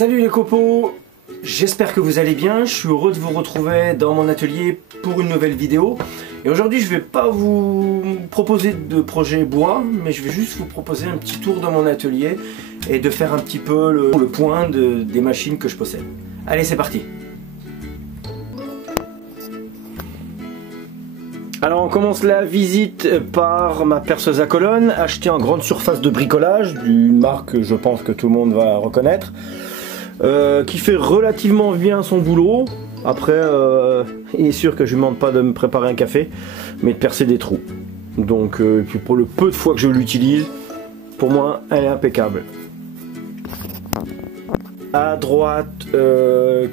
Salut les copeaux, j'espère que vous allez bien, je suis heureux de vous retrouver dans mon atelier pour une nouvelle vidéo. Et aujourd'hui je vais pas vous proposer de projet bois, mais je vais juste vous proposer un petit tour dans mon atelier et de faire un petit peu le point des machines que je possède. Allez, c'est parti. Alors on commence la visite par ma perceuse à colonne, achetée en grande surface de bricolage, d'une marque que je pense que tout le monde va reconnaître, qui fait relativement bien son boulot. Après, il est sûr que je ne demande pas de me préparer un café, mais de percer des trous. Donc puis pour le peu de fois que je l'utilise, pour moi elle est impeccable. À droite,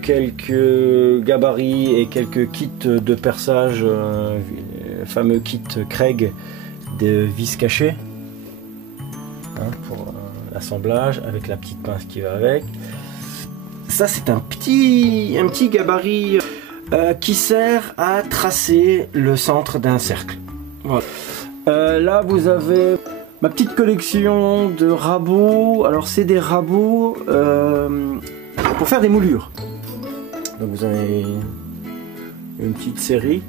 quelques gabarits et quelques kits de perçage, le fameux kit Craig de vis cachées, hein, pour l'assemblage avec la petite pince qui va avec. Ça c'est un petit gabarit qui sert à tracer le centre d'un cercle. Voilà. Là vous avez ma petite collection de rabots. Alors c'est des rabots pour faire des moulures. Donc vous avez une petite série.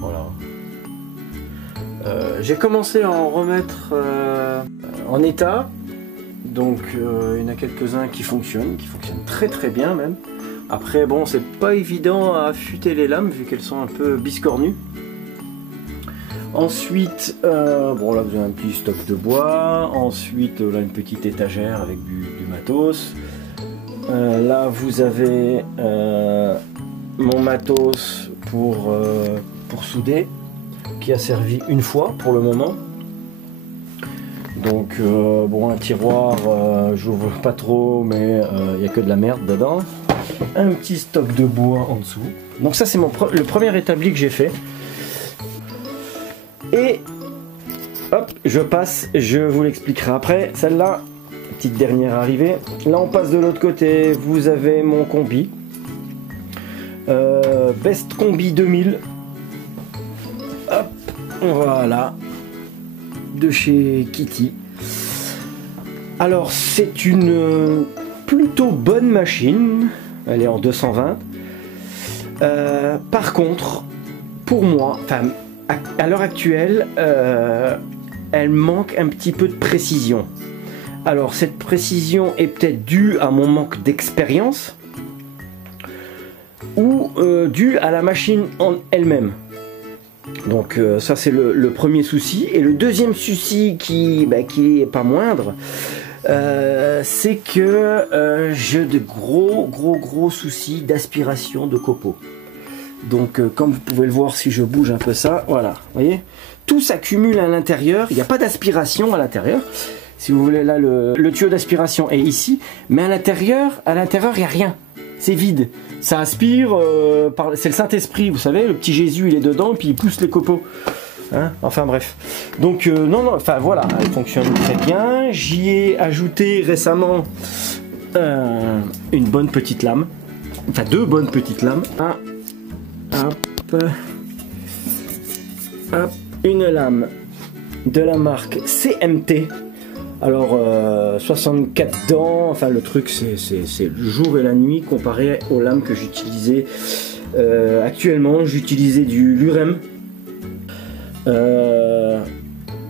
Voilà. J'ai commencé à en remettre en état. Donc il y en a quelques-uns qui fonctionnent très très bien même. Après bon, c'est pas évident à affûter les lames vu qu'elles sont un peu biscornues. Ensuite, bon là vous avez un petit stock de bois. Ensuite là une petite étagère avec du matos. Là vous avez mon matos pour souder, qui a servi une fois pour le moment. Donc bon, un tiroir, j'ouvre pas trop, mais il n'y a que de la merde dedans. Un petit stock de bois en dessous. Donc ça c'est le premier établi que j'ai fait. Et hop, je passe, je vous l'expliquerai après. Celle-là, petite dernière arrivée. Là on passe de l'autre côté, vous avez mon combi. Best Combi 2000. Hop, voilà. De chez Kitty. Alors c'est une plutôt bonne machine. Elle est en 220. Par contre, pour moi, enfin à l'heure actuelle, elle manque un petit peu de précision. Alors cette précision est peut-être due à mon manque d'expérience ou due à la machine en elle-même. Donc ça c'est le premier souci. Et le deuxième souci qui est pas moindre, c'est que j'ai de gros soucis d'aspiration de copeaux. Donc comme vous pouvez le voir si je bouge un peu ça, voilà, vous voyez, tout s'accumule à l'intérieur, il n'y a pas d'aspiration à l'intérieur. Si vous voulez, là le tuyau d'aspiration est ici, mais à l'intérieur il n'y a rien, c'est vide. Ça aspire, c'est le Saint-Esprit, vous savez, le petit Jésus il est dedans et puis il pousse les copeaux. Hein, enfin bref. Donc non, enfin voilà, elle fonctionne très bien. J'y ai ajouté récemment une bonne petite lame, enfin deux bonnes petites lames. Hop, une lame de la marque CMT. Alors 64 dents, enfin le truc c'est le jour et la nuit comparé aux lames que j'utilisais actuellement. J'utilisais du Lurem.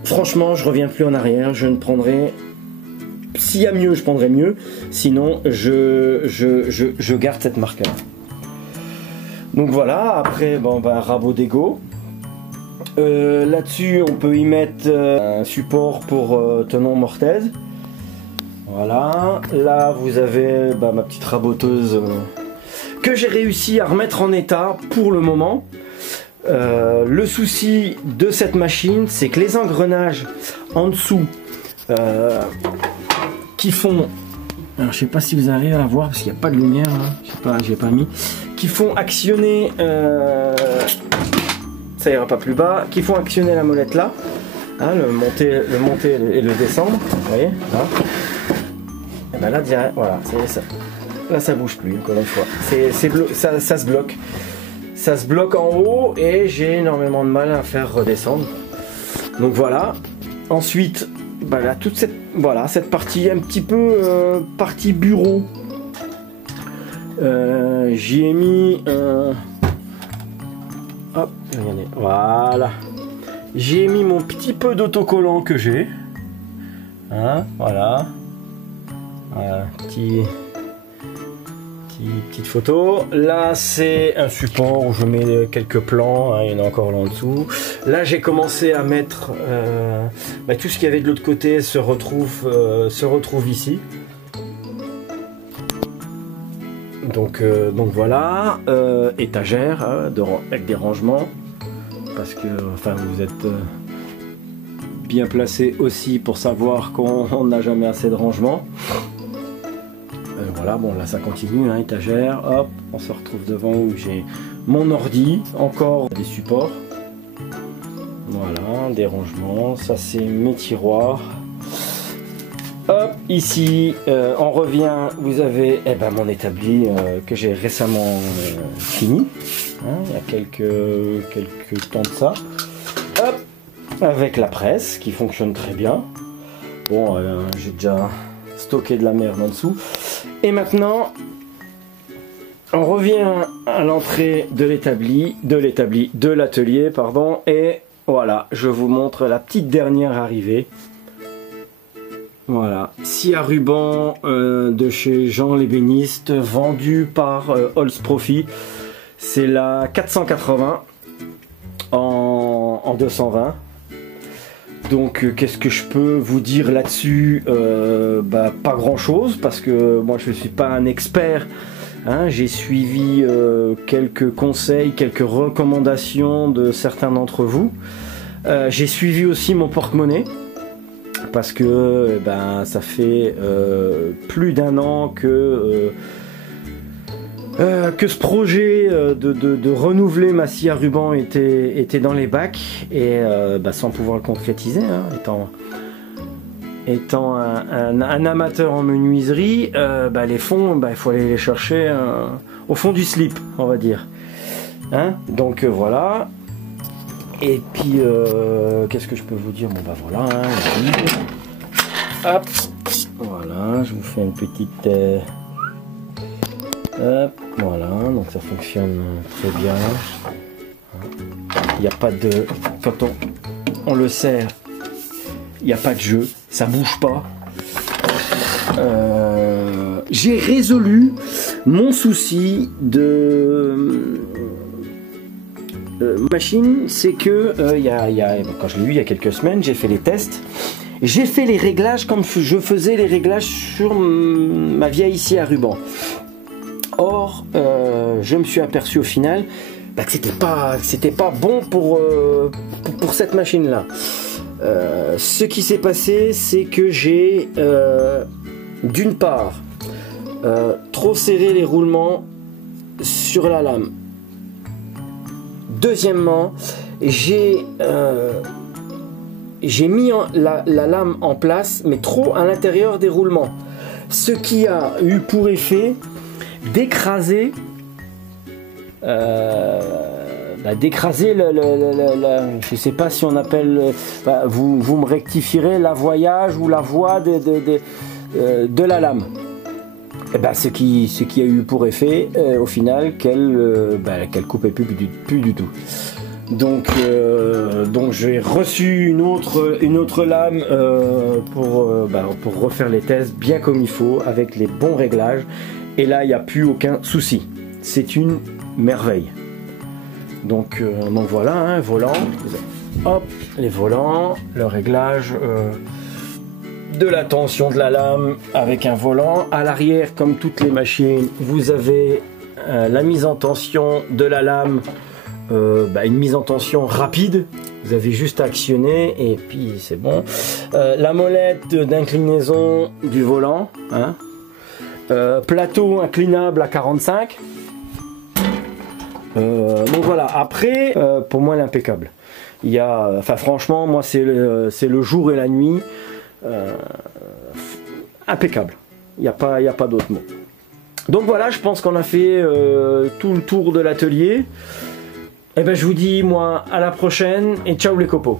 Franchement je reviens plus en arrière, je ne prendrai, s'il y a mieux je prendrai mieux, sinon je garde cette marque là. Donc voilà, après bon, rabot d'ego. Là-dessus on peut y mettre un support pour tenon mortaise. Voilà, là vous avez ma petite raboteuse que j'ai réussi à remettre en état pour le moment. Le souci de cette machine, c'est que les engrenages en dessous qui font, alors je sais pas si vous arrivez à voir parce qu'il n'y a pas de lumière là, je sais pas, j'ai pas mis, qui font actionner ça ira pas plus bas, qui font actionner la molette là, hein, le monter et le descendre, vous voyez là. Et ben là direct, voilà, c'est ça. Là ça bouge plus encore une fois, ça se bloque. Ça se bloque en haut et j'ai énormément de mal à faire redescendre. Donc voilà. Ensuite, là, toute cette voilà, cette partie un petit peu partie bureau. J'y ai mis hop, regardez, voilà. J'ai mis mon petit peu d'autocollant que j'ai. Hein, voilà. Voilà, petite photo. Là, c'est un support où je mets quelques plans. Hein, il y en a encore là en dessous. Là, j'ai commencé à mettre tout ce qu'il y avait de l'autre côté se retrouve ici. Donc voilà, étagère hein, avec des rangements. Parce que enfin, vous êtes bien placé aussi pour savoir qu'on n'a jamais assez de rangements. Voilà, bon là ça continue, hein, étagère, hop, on se retrouve devant où j'ai mon ordi, encore des supports. Voilà, des rangements, ça c'est mes tiroirs. Hop, ici, on revient, vous avez mon établi que j'ai récemment fini, hein, il y a quelques temps de ça. Hop, avec la presse qui fonctionne très bien. Bon, j'ai déjà stocké de la merde en dessous. Et maintenant, on revient à l'entrée de l'atelier, pardon, et voilà, je vous montre la petite dernière arrivée. Voilà, scie à ruban de chez Jean l'ébéniste, vendu par Holz Profit. C'est la 480 en 220. Donc qu'est-ce que je peux vous dire là-dessus? Pas grand-chose, parce que moi je ne suis pas un expert. Hein, j'ai suivi quelques conseils, quelques recommandations de certains d'entre vous. J'ai suivi aussi mon porte-monnaie. Parce que ça fait plus d'1 an que ce projet de renouveler ma scie à ruban était dans les bacs et sans pouvoir le concrétiser, hein, étant un amateur en menuiserie, les fonds, il faut aller les chercher au fond du slip, on va dire. Hein, donc voilà. Et puis, qu'est-ce que je peux vous dire? Bon voilà, hein, hop, voilà, je vous fais une petite, hop, voilà, donc ça fonctionne très bien. Il n'y a pas de, quand on le serre, il n'y a pas de jeu, ça bouge pas. J'ai résolu mon souci de machine, c'est que quand je l'ai eu il y a quelques semaines, j'ai fait les tests, j'ai fait les réglages comme je faisais les réglages sur ma vieille scie à ruban. Or, je me suis aperçu au final que c'était pas bon pour cette machine là. Ce qui s'est passé, c'est que j'ai d'une part trop serré les roulements sur la lame. Deuxièmement, j'ai mis la lame en place, mais trop à l'intérieur des roulements. Ce qui a eu pour effet d'écraser je sais pas si on appelle, vous me rectifierez, l'avoyage ou la voie de la lame. Ce qui a eu pour effet au final qu'elle coupait plus du tout. Donc j'ai reçu une autre lame pour refaire les tests bien comme il faut avec les bons réglages, et là il n'y a plus aucun souci, c'est une merveille. Donc voilà, hein, volant, hop, les volants, le réglage de la tension de la lame avec un volant. À l'arrière, comme toutes les machines, vous avez la mise en tension de la lame, une mise en tension rapide. Vous avez juste à actionner et puis c'est bon. La molette d'inclinaison du volant, hein. Plateau inclinable à 45. Donc voilà, après, pour moi l'impeccable. Franchement, moi c'est le jour et la nuit. Impeccable, il n'y a pas d'autre mot. Donc voilà, je pense qu'on a fait tout le tour de l'atelier. Et je vous dis moi à la prochaine et ciao les copos.